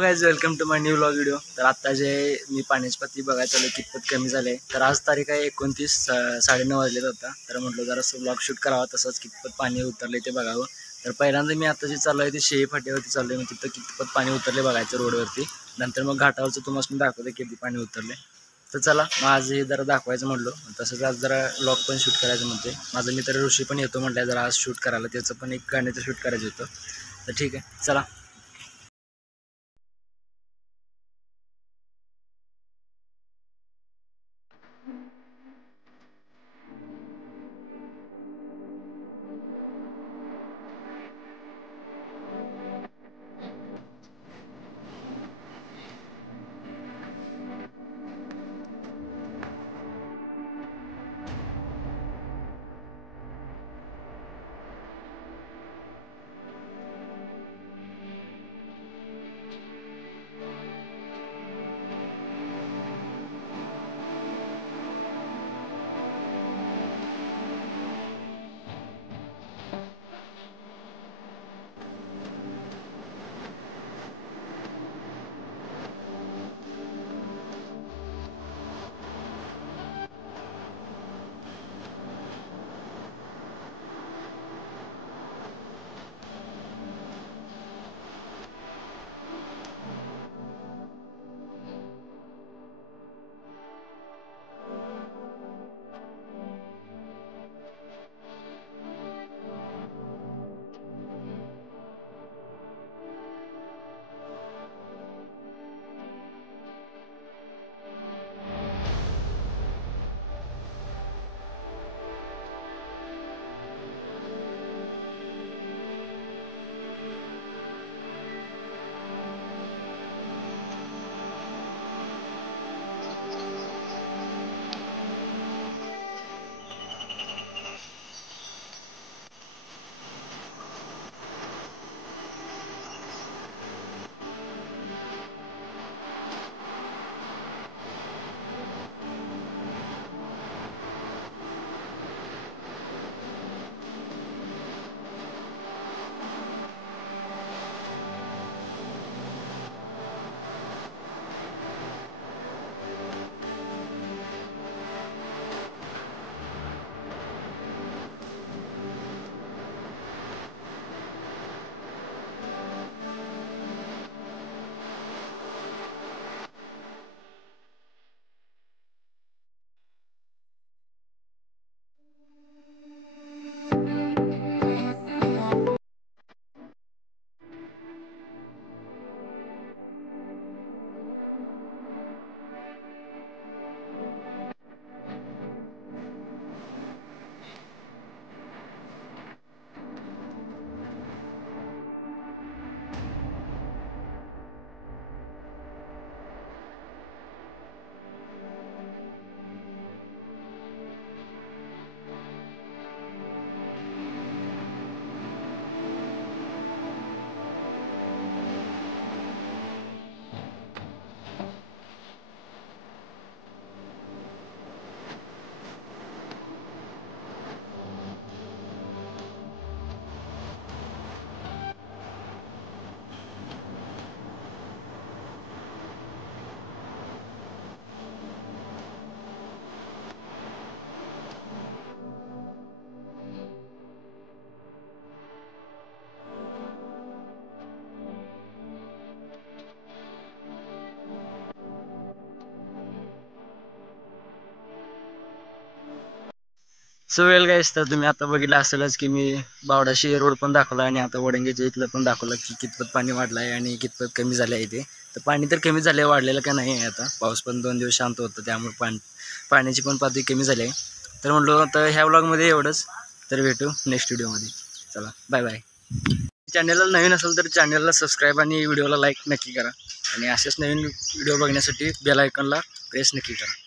Guys welcome to my new vlog video. तर आता जे मी पाण्याची पातळी बघायला चालू कितपत कमी झाले। तर आज तारीख आहे 29 9:30 वाजलेत होता। तर म्हटलं जरासं व्लॉग शूट करावा, तसंच कितपत पाणी उतरले ते बघावं। तर पहिल्यांदा मी आता जे चालू आहे ते शेळी फाट्यावरती चालू आहे, तिथं कितपत पाणी उतरले बघायचं रोडवरती। नंतर मग घाटावरचं तुम्हाला दाखवते किती पाणी उतरले। तर चला मग आज हे जरा दाखवायचं म्हटलं, तसंच आज जरा व्लॉग पण शूट करायचं म्हणते। माझा मित्र ऋषी पण येतो म्हटलं जरा आज शूट करायला, त्याचं पण एक गाण्याचं शूट करायचं होतं। तर ठीक आहे चला। सो वेल गाइस, तर तुम्ही आता बघितलं असेलच की मी बावडाशी रोड पण दाखवला आणि आता वडंगेच्या इथलं पण दाखवलं की कितपत पाणी वाढलं आहे आणि कितपत कमी झालं आहे ते। तर पाणी तर कमी झालं आहे, वाढलेलं का नाही आहे। आता पाऊस पण 2 दिवस शांत होतं, त्यामुळे पाण्याची पण पातळी कमी झाली आहे। तर म्हणलो आता ह्या व्लॉगमध्ये एवढंच। तर भेटू नेक्स्ट व्हिडिओमध्ये। चला बाय बाय। चॅनलला नवीन असेल तर चॅनलला सबस्क्राईब आणि व्हिडिओला लाईक नक्की करा, आणि असेच नवीन व्हिडिओ बघण्यासाठी बेल आयकॉनला प्रेस नक्की करा।